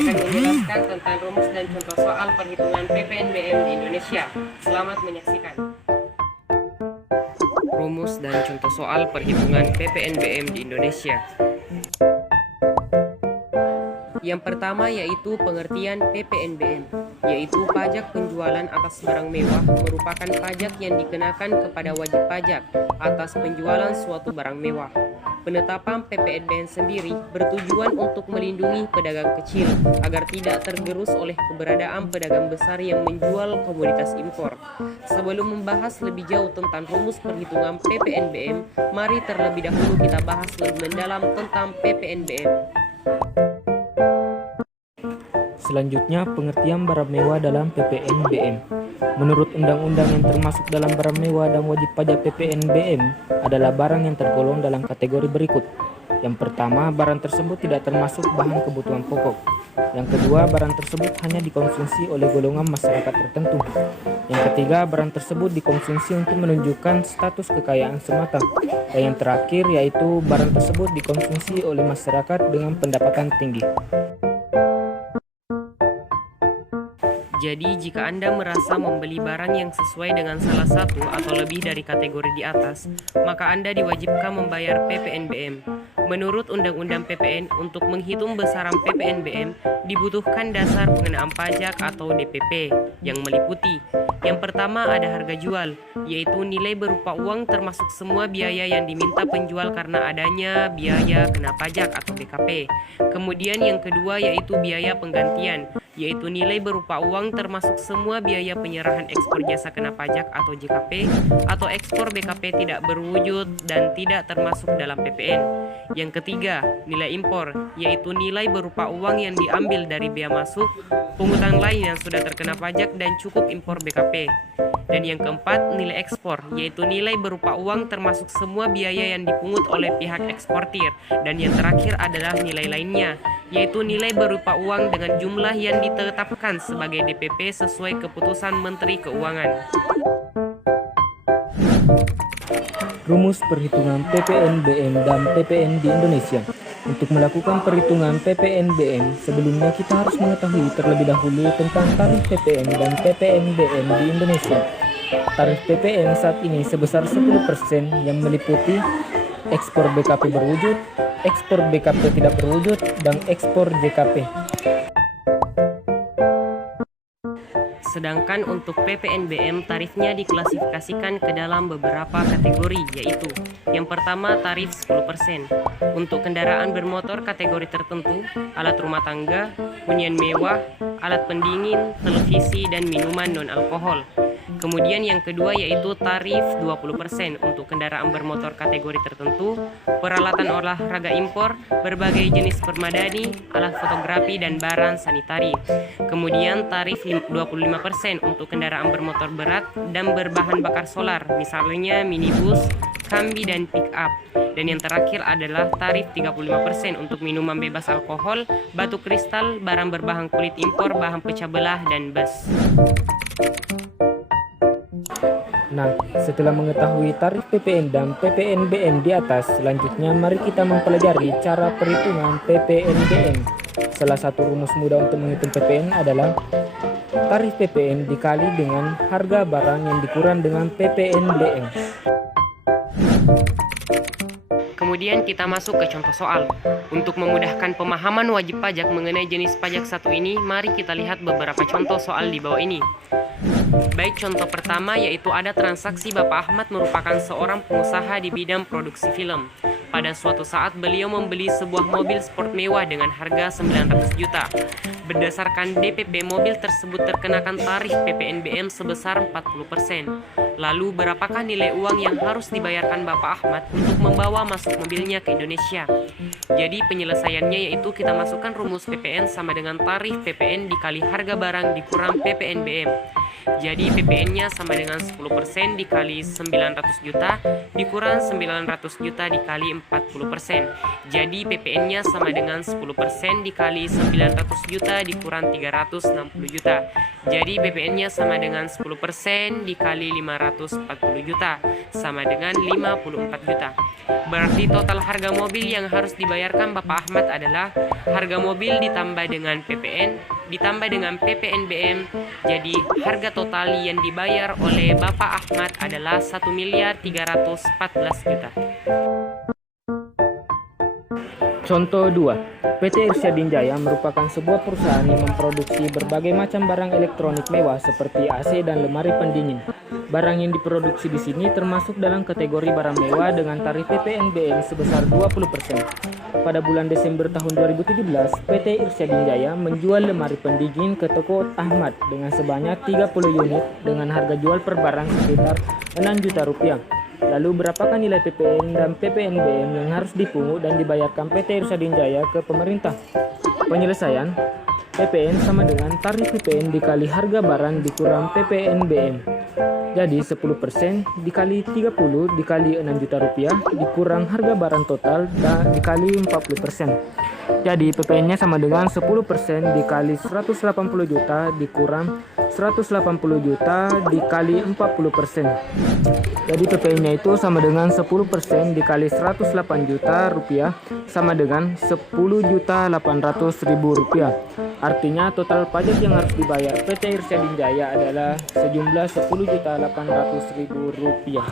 akan menjelaskan tentang rumus dan contoh soal perhitungan PPNBM di Indonesia. Selamat menyaksikan. Rumus dan contoh soal perhitungan PPNBM di Indonesia. Yang pertama yaitu pengertian PPNBM, yaitu pajak penjualan atas barang mewah merupakan pajak yang dikenakan kepada wajib pajak atas penjualan suatu barang mewah. Penetapan PPNBM sendiri bertujuan untuk melindungi pedagang kecil agar tidak tergerus oleh keberadaan pedagang besar yang menjual komoditas impor. Sebelum membahas lebih jauh tentang rumus perhitungan PPNBM, mari terlebih dahulu kita bahas lebih mendalam tentang PPNBM. Selanjutnya, pengertian barang mewah dalam PPNBM. Menurut undang-undang yang termasuk dalam barang mewah dan wajib pajak PPNBM adalah barang yang tergolong dalam kategori berikut. Yang pertama, barang tersebut tidak termasuk bahan kebutuhan pokok. Yang kedua, barang tersebut hanya dikonsumsi oleh golongan masyarakat tertentu. Yang ketiga, barang tersebut dikonsumsi untuk menunjukkan status kekayaan semata. Dan yang terakhir yaitu barang tersebut dikonsumsi oleh masyarakat dengan pendapatan tinggi. Jadi, jika Anda merasa membeli barang yang sesuai dengan salah satu atau lebih dari kategori di atas, maka Anda diwajibkan membayar PPNBM. Menurut Undang-Undang PPN, untuk menghitung besaran PPNBM, dibutuhkan dasar pengenaan pajak atau DPP yang meliputi. Yang pertama ada harga jual, yaitu nilai berupa uang termasuk semua biaya yang diminta penjual karena adanya biaya kena pajak atau BKP. Kemudian yang kedua yaitu biaya penggantian, yaitu nilai berupa uang termasuk semua biaya penyerahan ekspor jasa kena pajak atau JKP, atau ekspor BKP tidak berwujud dan tidak termasuk dalam PPN. Yang ketiga, nilai impor, yaitu nilai berupa uang yang diambil dari bea masuk, pungutan lain yang sudah terkena pajak dan cukup impor BKP. Dan yang keempat, nilai ekspor, yaitu nilai berupa uang termasuk semua biaya yang dipungut oleh pihak eksportir. Dan yang terakhir adalah nilai lainnya, yaitu nilai berupa uang dengan jumlah yang ditetapkan sebagai DPP sesuai keputusan Menteri Keuangan. Rumus perhitungan PPNBM dan PPN di Indonesia. Untuk melakukan perhitungan PPNBM, sebelumnya kita harus mengetahui terlebih dahulu tentang tarif PPN dan PPNBM di Indonesia. Tarif PPN saat ini sebesar 10% yang meliputi ekspor BKP berwujud, ekspor BKP tidak berwujud, dan ekspor JKP. Sedangkan untuk PPNBM tarifnya diklasifikasikan ke dalam beberapa kategori, yaitu yang pertama tarif 10% untuk kendaraan bermotor kategori tertentu, alat rumah tangga, hunian mewah, alat pendingin, televisi, dan minuman non-alkohol. Kemudian yang kedua yaitu tarif 20% untuk kendaraan bermotor kategori tertentu, peralatan olahraga impor, berbagai jenis permadani, alat fotografi, dan barang sanitari. Kemudian tarif 25% untuk kendaraan bermotor berat dan berbahan bakar solar, misalnya minibus, kambi, dan pick up. Dan yang terakhir adalah tarif 35% untuk minuman bebas alkohol, batu kristal, barang berbahan kulit impor, bahan pecah belah, dan bus. Nah, setelah mengetahui tarif PPN dan PPNBM di atas, selanjutnya mari kita mempelajari cara perhitungan PPNBM. Salah satu rumus mudah untuk menghitung PPN adalah tarif PPN dikali dengan harga barang yang dikurang dengan PPNBM. Kemudian kita masuk ke contoh soal. Untuk memudahkan pemahaman wajib pajak mengenai jenis pajak satu ini, mari kita lihat beberapa contoh soal di bawah ini. Baik, contoh pertama yaitu ada transaksi Bapak Ahmad merupakan seorang pengusaha di bidang produksi film. Pada suatu saat beliau membeli sebuah mobil sport mewah dengan harga 900 juta. Berdasarkan DPP mobil tersebut terkenakan tarif PPNBM sebesar 40%. Lalu berapakah nilai uang yang harus dibayarkan Bapak Ahmad untuk membawa masuk mobilnya ke Indonesia? Jadi penyelesaiannya yaitu kita masukkan rumus PPN sama dengan tarif PPN dikali harga barang dikurang PPNBM. Jadi PPN-nya sama dengan 10% dikali 900 juta dikurang 900 juta dikali 40%. Jadi PPN-nya sama dengan 10% dikali 900 juta dikurang 360 juta. Jadi PPN-nya sama dengan 10% dikali 540 juta, sama dengan 54 juta. Berarti total harga mobil yang harus dibayarkan Bapak Ahmad adalah harga mobil ditambah dengan PPN, ditambah dengan PPNBM. Jadi harga total yang dibayar oleh Bapak Ahmad adalah 1.314 juta. Contoh 2. PT Irsyadin Jaya merupakan sebuah perusahaan yang memproduksi berbagai macam barang elektronik mewah seperti AC dan lemari pendingin. Barang yang diproduksi di sini termasuk dalam kategori barang mewah dengan tarif PPNBM sebesar 20%. Pada bulan Desember tahun 2017, PT Irsyadin Jaya menjual lemari pendingin ke toko Ahmad dengan sebanyak 30 unit dengan harga jual per barang sekitar 6 juta rupiah. Lalu berapakah nilai PPN dan PPNBM yang harus dipungut dan dibayarkan PT Irsyadin Jaya ke pemerintah? Penyelesaian, PPN sama dengan tarif PPN dikali harga barang dikurang PPNBM. Jadi 10% dikali 30 dikali 6 juta rupiah dikurang harga barang total dan dikali 40%. Jadi PPN-nya sama dengan 10% dikali 180 juta dikurang 180 juta dikali 40%. Jadi PPN-nya itu sama dengan 10% dikali 108 juta rupiah sama dengan 10.800.000 rupiah. Artinya total pajak yang harus dibayar PT Irsyadin Jaya adalah sejumlah 10.800.000 rupiah.